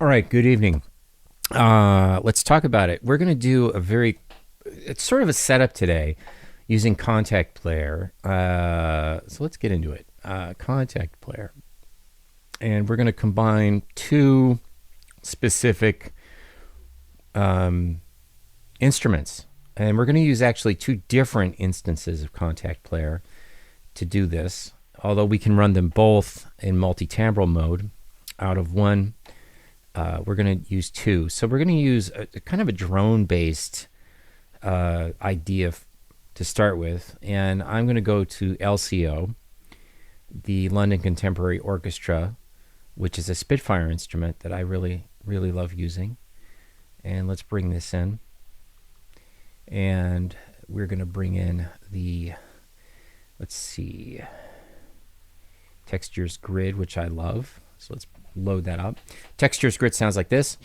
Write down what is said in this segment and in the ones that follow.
All right, good evening. Let's talk about it. We're going to do it's sort of a setup today using Kontaktplayer. So let's get into it. Kontaktplayer. And we're going to combine two specific instruments. And we're going to use actually two different instances of Kontaktplayer to do this, although we can run them both in multi-timbral mode out of one. We're going to use two. So we're going to use a kind of a drone-based idea to start with. And I'm going to go to LCO, the London Contemporary Orchestra, which is a Spitfire instrument that I really, really love using. And let's bring this in. And we're going to bring in the, let's see, Textures Grid, which I love. So let's load that up. Textures Grid sounds like this.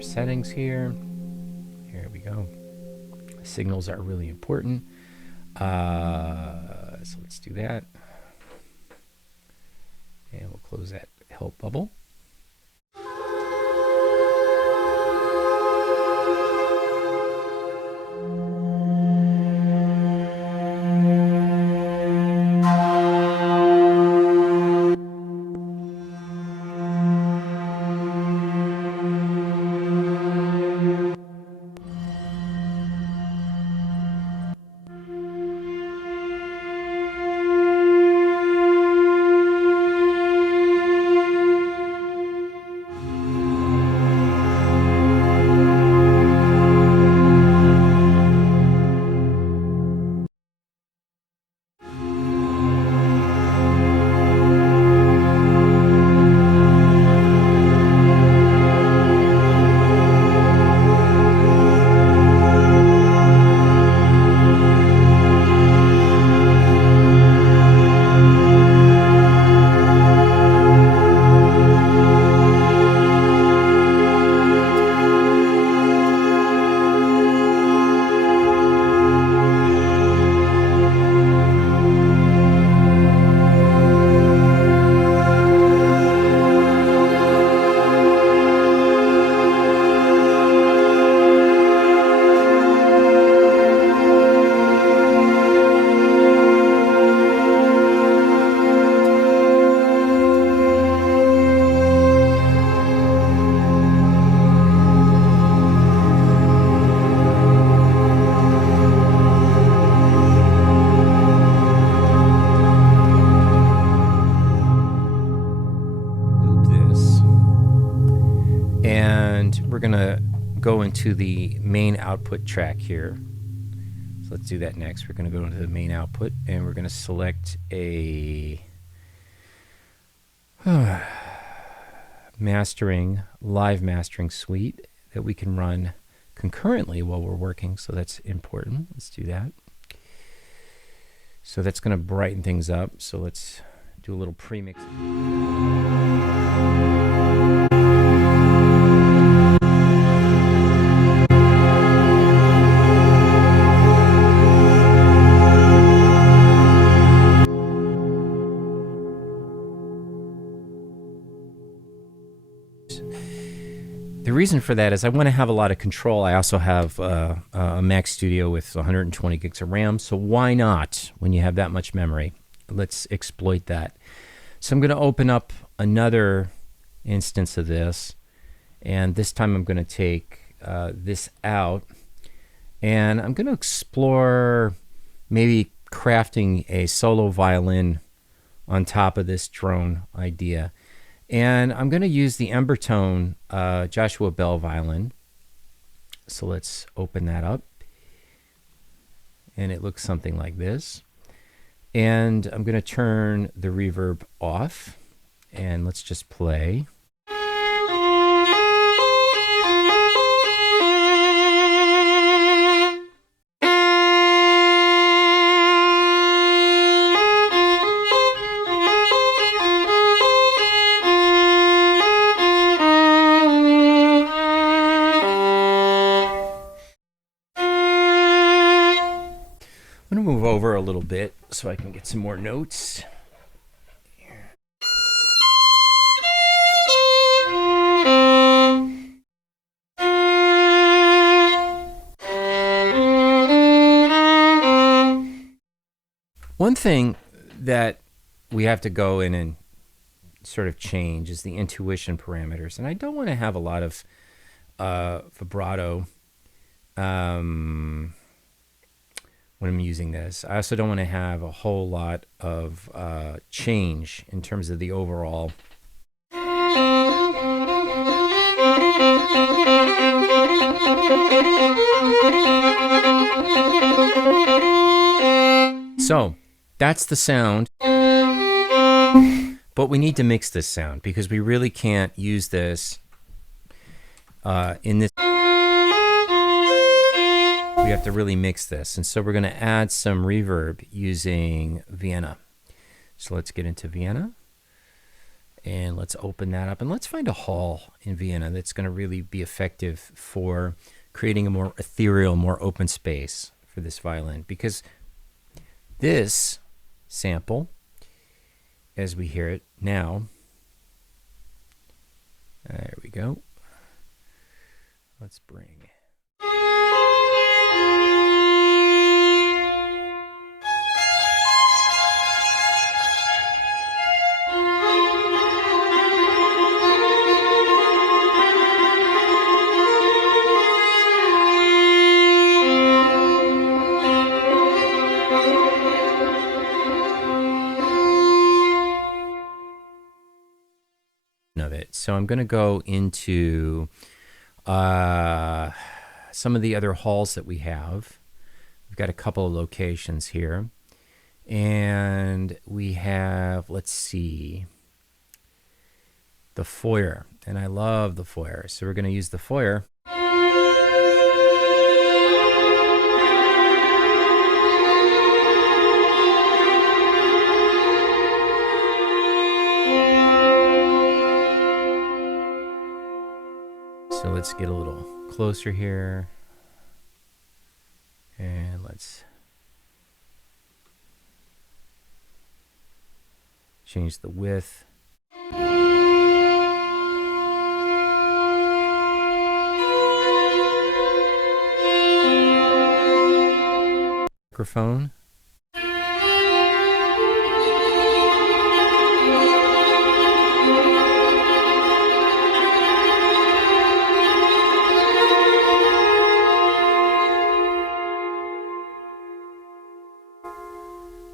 Settings here. Here we go. Signals are really important. So let's do that. And we'll close that help bubble. We're going to go into the main output track here. So let's do that next. We're going to go into the main output and we're going to select a live mastering suite that we can run concurrently while we're working. So that's important. Let's do that. So that's going to brighten things up. So let's do a little premix. The reason for that is I want to have a lot of control. I also have a Mac Studio with 120 gigs of RAM, so why not when you have that much memory? Let's exploit that. So I'm going to open up another instance of this, and this time I'm going to take this out, and I'm going to explore maybe crafting a solo violin on top of this drone idea. And I'm going to use the Embertone Joshua Bell violin. So let's open that up. And it looks something like this. And I'm going to turn the reverb off. And let's just play. I'm going to move over a little bit so I can get some more notes. One thing that we have to go in and sort of change is the intuition parameters. And I don't want to have a lot of vibrato when I'm using this. I also don't want to have a whole lot of change in terms of the overall. So that's the sound, but we need to mix this sound because we really can't use this in this. We have to really mix this, and so we're going to add some reverb using Vienna. So let's get into Vienna, and let's open that up, and let's find a hall in Vienna that's going to really be effective for creating a more ethereal, more open space for this violin, because this sample, as we hear it now, there we go. Let's bring. Of it. So I'm going to go into some of the other halls that we have. We've got a couple of locations here, and we have, let's see, the foyer, and I love the foyer, so we're going to use the foyer. So let's get a little closer here, and let's change the width. Microphone.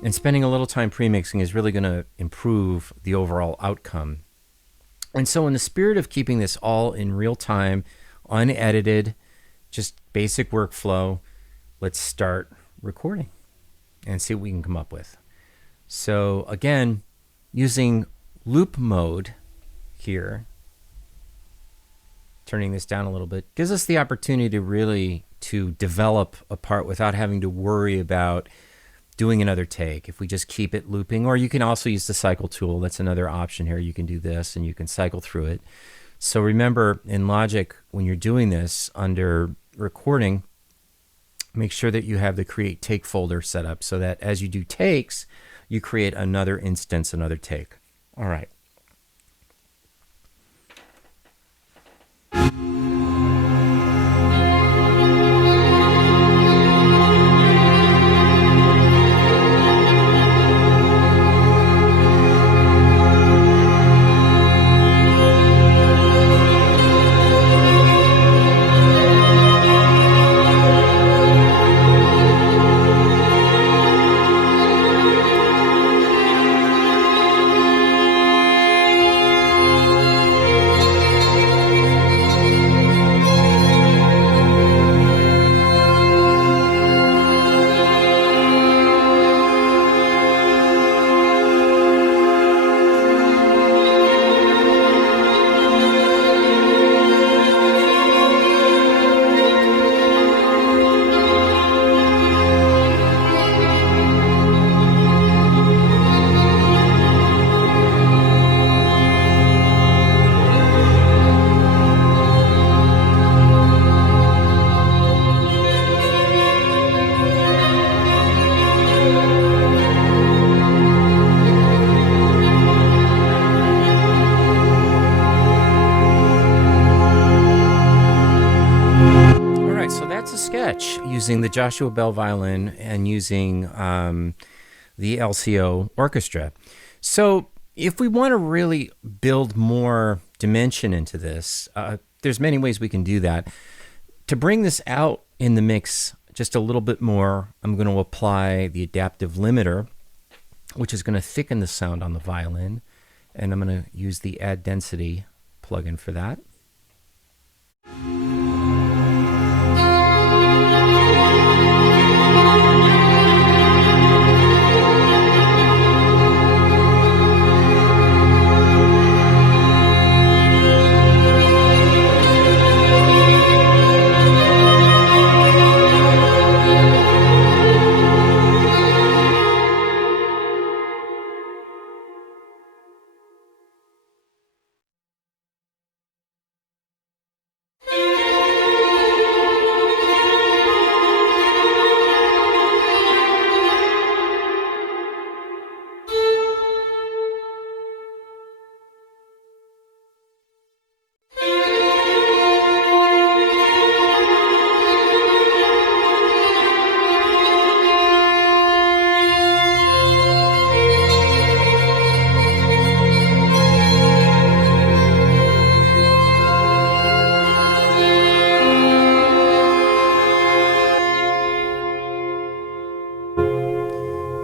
And spending a little time pre-mixing is really going to improve the overall outcome. And so in the spirit of keeping this all in real time, unedited, just basic workflow, let's start recording and see what we can come up with. So again, using loop mode here, turning this down a little bit, gives us the opportunity to really develop a part without having to worry about doing another take if we just keep it looping. Or you can also use the cycle tool. That's another option here. You can do this and you can cycle through it. So remember, in Logic, when you're doing this under recording, make sure that you have the create take folder set up so that as you do takes, you create another instance, another take. All right. using the Joshua Bell violin and using the LCO Orchestra. So if we want to really build more dimension into this, there's many ways we can do that. To bring this out in the mix just a little bit more, I'm going to apply the adaptive limiter, which is going to thicken the sound on the violin. And I'm going to use the Add Density plugin for that.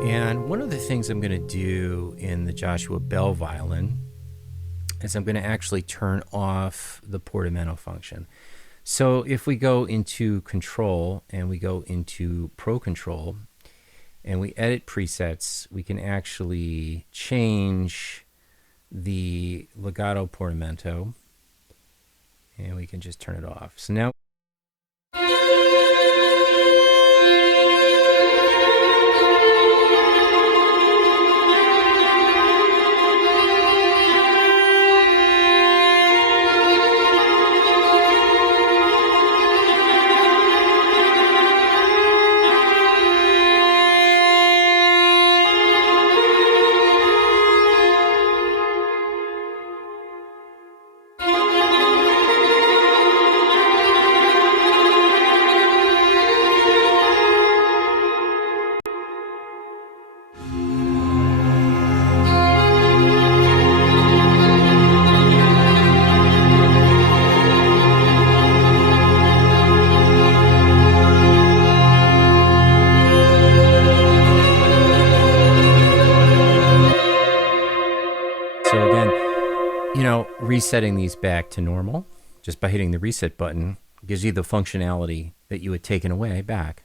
And one of the things I'm going to do in the Joshua Bell violin is I'm going to actually turn off the portamento function. So if we go into Control and we go into Pro Control and we edit presets, we can actually change the legato portamento and we can just turn it off. So now resetting these back to normal just by hitting the reset button gives you the functionality that you had taken away back.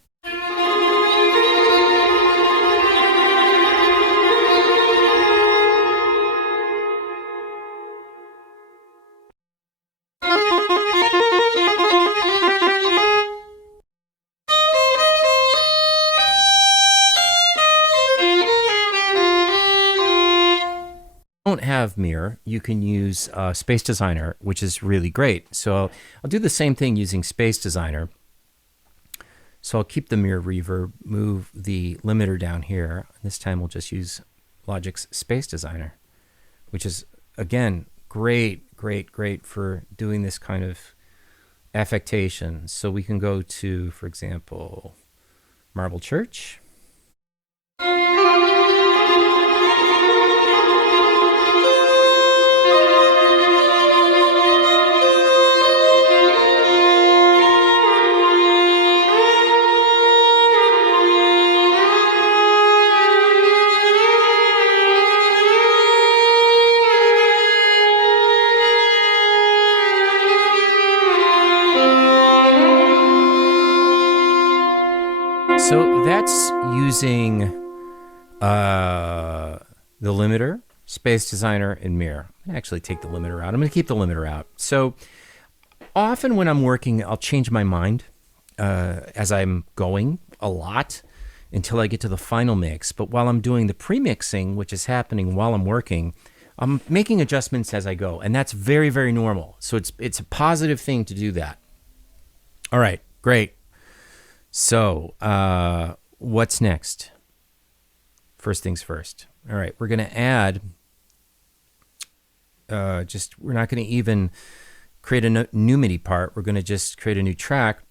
Don't have Mir, you can use Space Designer, which is really great. So I'll do the same thing using Space Designer. So I'll keep the Mir Reverb, move the limiter down here. This time we'll just use Logic's Space Designer, which is, again, great for doing this kind of affectation. So we can go to, for example, Marble Church. So that's using the limiter, Space Designer, and Mir. I'm going to actually take the limiter out. I'm going to keep the limiter out. So often when I'm working, I'll change my mind as I'm going a lot until I get to the final mix. But while I'm doing the pre-mixing, which is happening while I'm working, I'm making adjustments as I go. And that's very, very normal. So it's a positive thing to do that. All right, great. So what's next? First things first. All right, we're going to add, we're not going to even create a new MIDI part. We're going to just create a new track.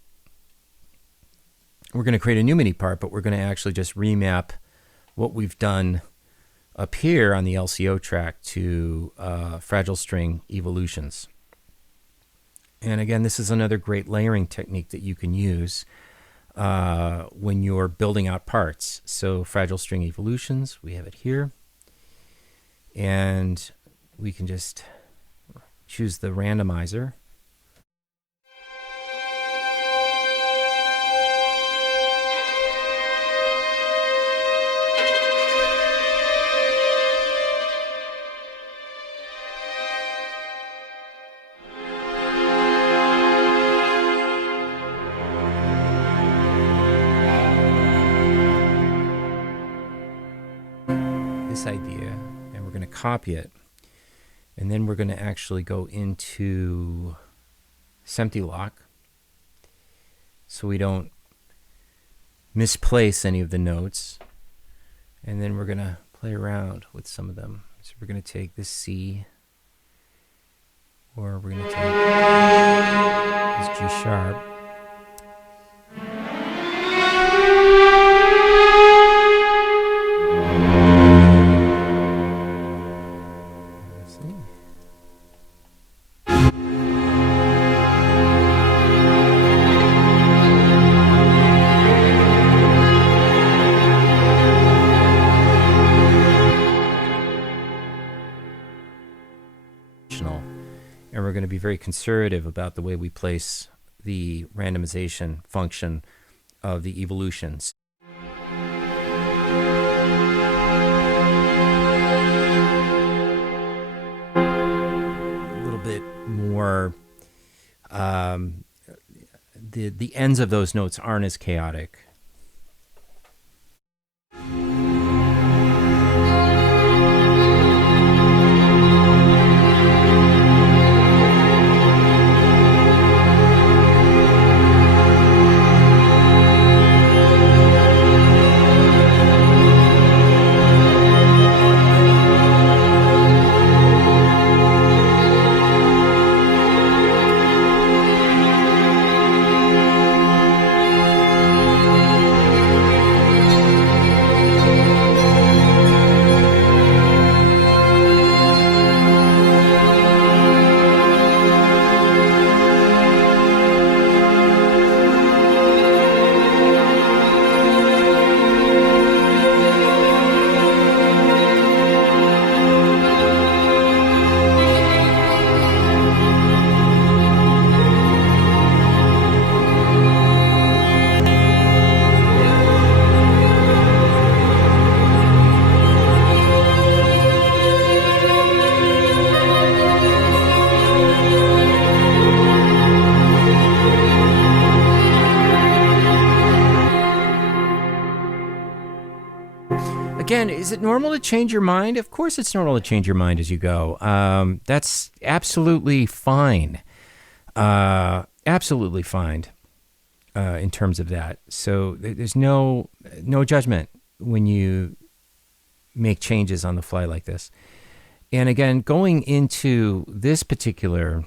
we're going to create a new MIDI part, but we're going to actually just remap what we've done up here on the LCO track to fragile string evolutions. And again, this is another great layering technique that you can use when you're building out parts. So fragile string evolutions, we have it here. And we can just choose the randomizer. This idea, and we're going to copy it, and then we're going to actually go into empty lock so we don't misplace any of the notes, and then we're going to play around with some of them. So we're going to take this C, or we're going to take this G sharp. And we're going to be very conservative about the way we place the randomization function of the evolutions. A little bit more, the ends of those notes aren't as chaotic. Again, is it normal to change your mind? Of course it's normal to change your mind as you go. That's absolutely fine. Absolutely fine in terms of that. So there's no judgment when you make changes on the fly like this. And again, going into this particular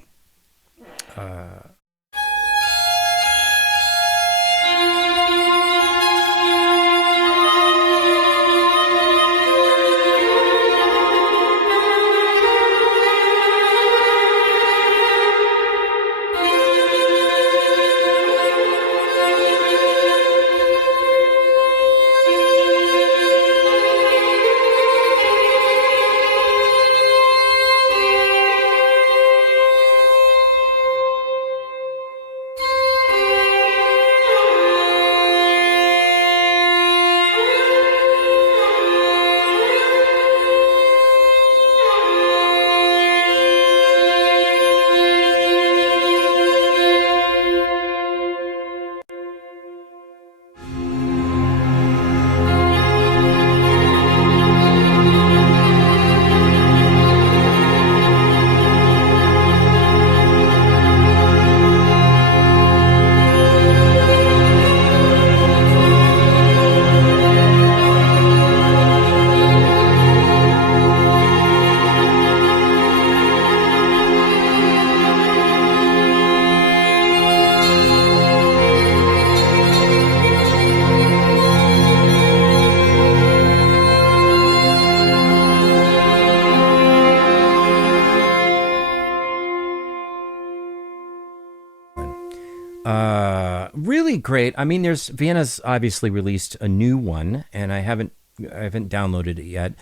Really great. I mean, there's Vienna's obviously released a new one, and I haven't downloaded it yet.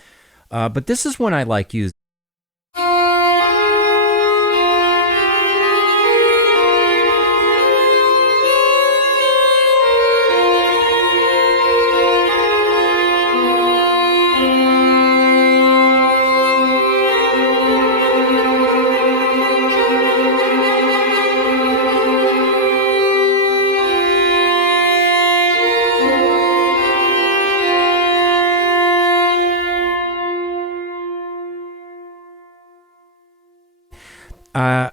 But this is one I like using.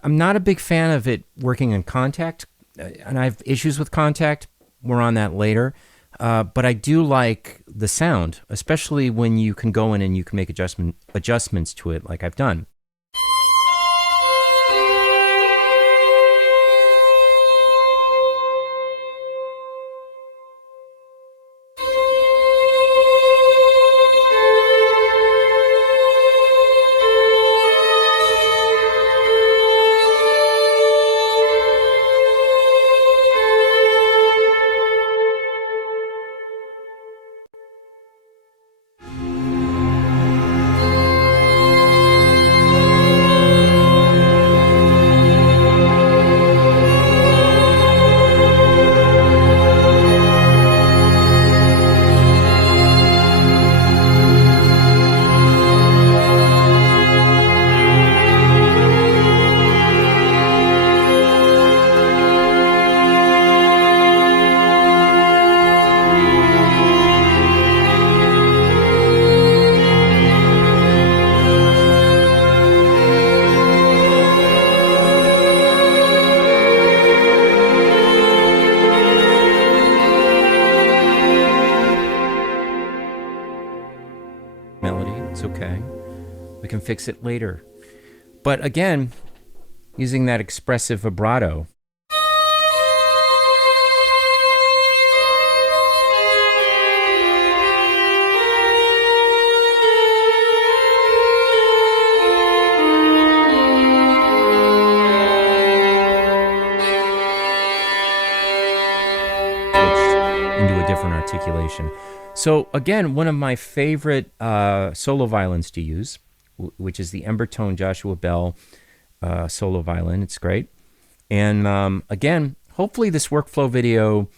I'm not a big fan of it working in Kontakt, and I have issues with Kontakt. We're on that later. But I do like the sound, especially when you can go in and you can make adjustments to it like I've done. Melody, it's okay. We can fix it later. But again, using that expressive vibrato. Into a different articulation. So again, one of my favorite solo violins to use, which is the Embertone Joshua Bell solo violin. It's great. And again, hopefully this workflow video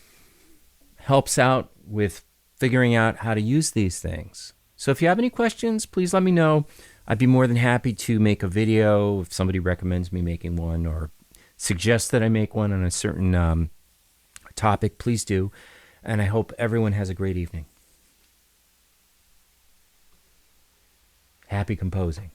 helps out with figuring out how to use these things. So if you have any questions, please let me know. I'd be more than happy to make a video if somebody recommends me making one or suggests that I make one on a certain topic. Please do. And I hope everyone has a great evening. Happy composing.